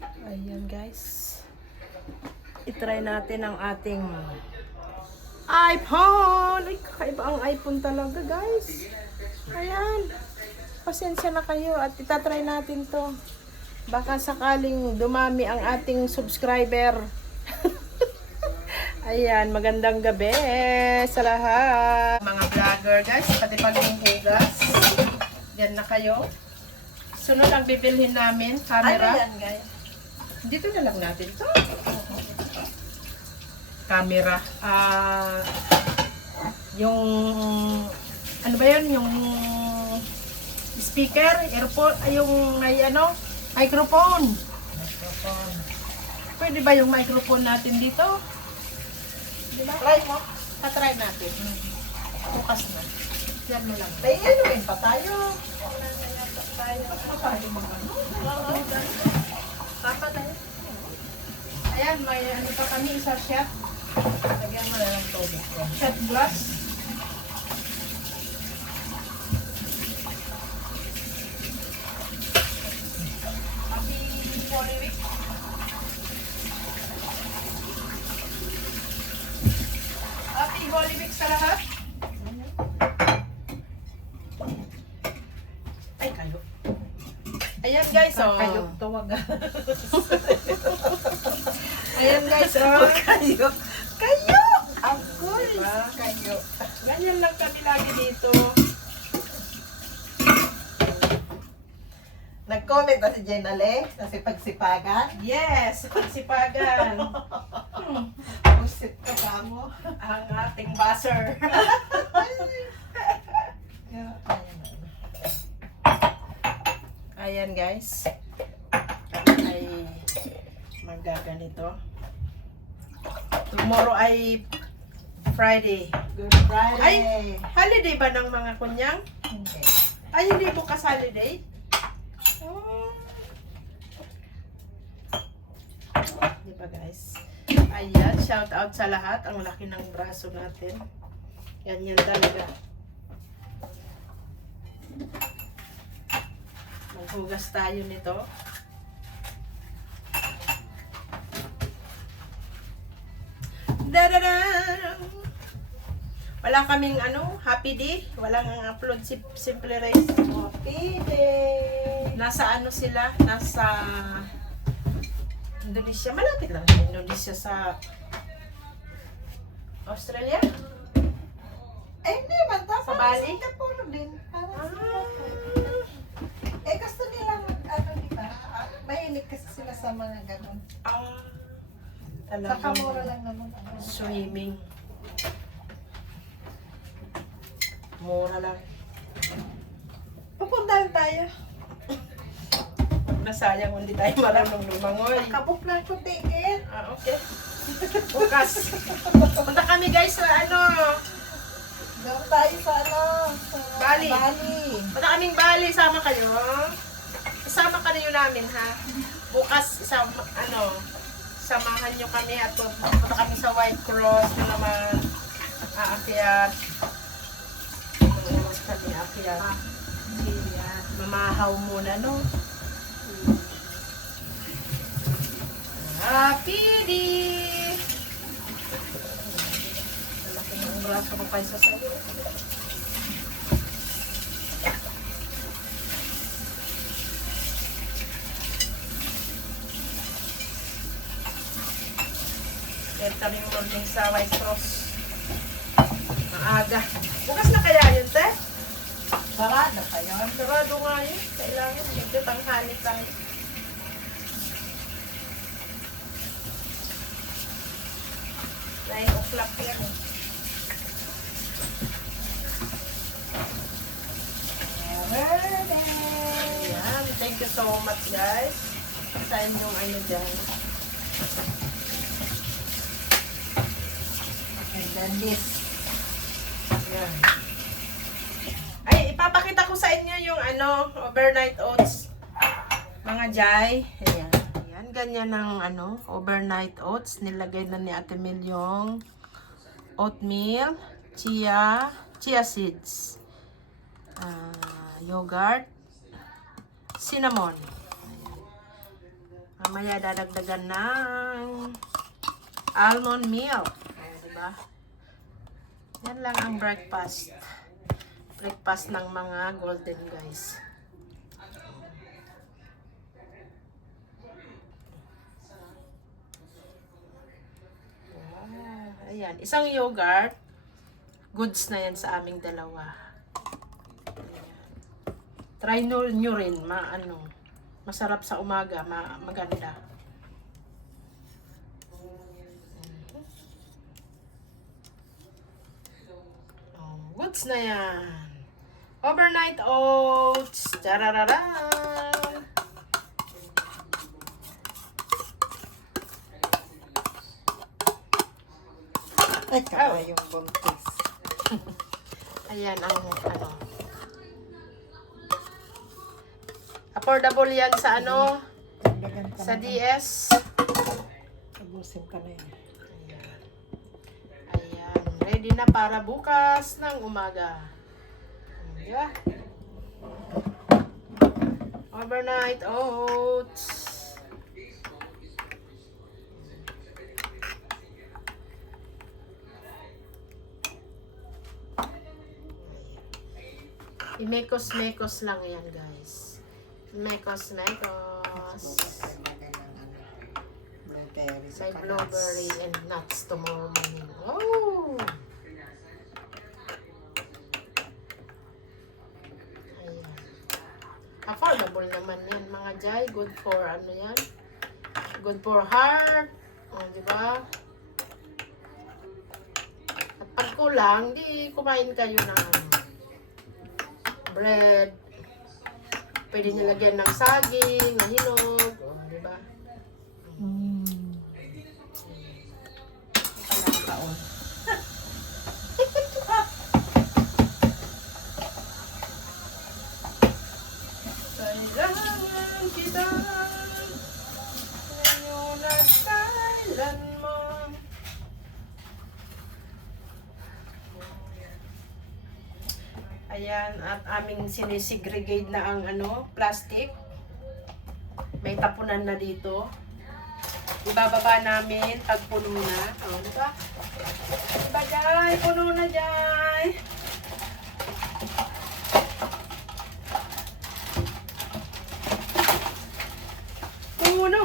Ayan guys. I-try natin ang ating iPhone. Ay, kakaiba ang iPhone talaga guys. Ayan. Pasensya na kayo at itatry natin to. Baka sakaling dumami ang ating subscriber. Ayan, magandang gabi sa lahat. Mga vlogger guys, pati paghuhugas. Diyan na kayo. Sunod ang bibilhin namin, camera. Ano yan, guys? Dito na lang natin to. Camera. Yung, ano ba yun? Yung speaker, earphone, yung may ano, microphone. Pwede ba yung microphone natin dito? Diba? Try mo. Patry natin. Bukas na. Yan mo lang. May inumin pa tayo. Papa tayo. Ayan, may ano pa kami, isa shot. Lagyan mo na ng tubig ko. Shot glass. Happy Holy Week. Happy Holy Week sa lahat. Ay, kayo. Ayan guys, oh. Kayo, tuwag. Ayan guys, oh. Kayo. Kayo! Agoy! Diba? Kayo. Ganyan lang kami lagi dito. Nag-comment ba si Jenale? Kasi pagsipagan? Yes, pagsipagan. Pusit ka pa mo. Ang ating buzzer. Ayan guys. Ay magaganito. Tomorrow ay Friday. Good Friday. Ay, holiday ba ng mga kunyang? Hindi. Ay, hindi bukas holiday? Oh. Di ba guys? Ayan, shout out sa lahat. Ang laki ng braso natin. Ganyan talaga. Maghugas tayo nito. Dadadang! Wala kaming ano, happy day. Walang upload si Simple Race. Happy day! Nasa ano sila? Nasa Indonesia. Malapit lang sa Indonesia sa Australia. Eh, hindi man. Sa Bali? Singapore din. Parang Ah, Eh, gusto nilang, ano, di ba? Mahilig kasi sila sa mga ganun. Saka mura talagang lang naman. Ano. swimming. Mura lang. Pupuntahan tayo. Nasayang hindi tayo marunong lumangoy. Nakabook na ko ticket. Okay. Bukas. Punta kami guys sa ano. Doon tayo sa ano, sa Bali. Bali. Punta kaming Bali. Sama kayo. Isama ka niyo namin ha. Bukas isama, ano, samahan nyo kami at punta kami sa White Cross na naman aakyat. Kami aakyat. Mamahaw muna, no? Happy day! Malaki ng braso ko kayo sa sayo. Meron kaming morning sa White Cross. Maaga. Bukas na kaya yun, te? Sarado pa yun. Sarado nga yun. Kailangan medyo tanghali tayo. Nine o'clock yan. Birthday! Ayan. Thank you so much, guys. Sa inyong ano dyan. And then this. Ayan. Ay, ipapakita ko sa inyo yung ano, overnight oats. Mga jay. Ayan. Ayan, ganyan ang ano, overnight oats. Nilagay na ni Ate Mel yung oatmeal, chia seeds, yogurt, cinnamon. Mamaya dadagdagan ng almond milk. O, diba? Yan lang ang breakfast. Breakfast ng mga golden guys. Ayan, isang yogurt. Goods na yan sa aming dalawa. Try nyo rin, masarap sa umaga, maganda. Oh, goods na yan. Overnight oats. Tarararam. Ay, kaya yung buntis. Ayan ang affordable yan sa Dagdagan ka sa na. DS. Tabusin ka na yan. Ayan, ready na para bukas ng umaga. Di ba? Overnight oats. Imekos-mekos lang yan, guys. Mekos-mekos. May blueberry and nuts tomorrow morning. Oh! Ayan. Affordable naman yan, mga jay. Good for yan? Good for heart. Oh, di ba? At pag kulang, di kumain kayo ng bread. Pwede nilagyan ng saging, ng hinog. Oh, di ba? Palang taon. Kailangan kita ngayon at kailanman. Ayan, at aming sinisegregate na ang plastic. May tapunan na dito. Ibababa namin pag puno na. O, diba? Diba, Jai? Puno na, Jai. Puno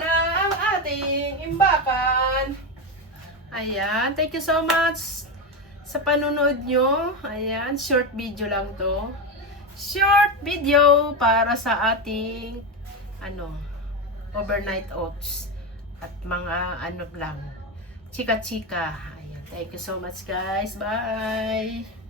na ang ating imbakan. Ayan, thank you so much sa panunod nyo. Ayan, short video lang to. Short video para sa ating overnight oats at mga lang, chika-chika. Ayan, thank you so much guys. Bye!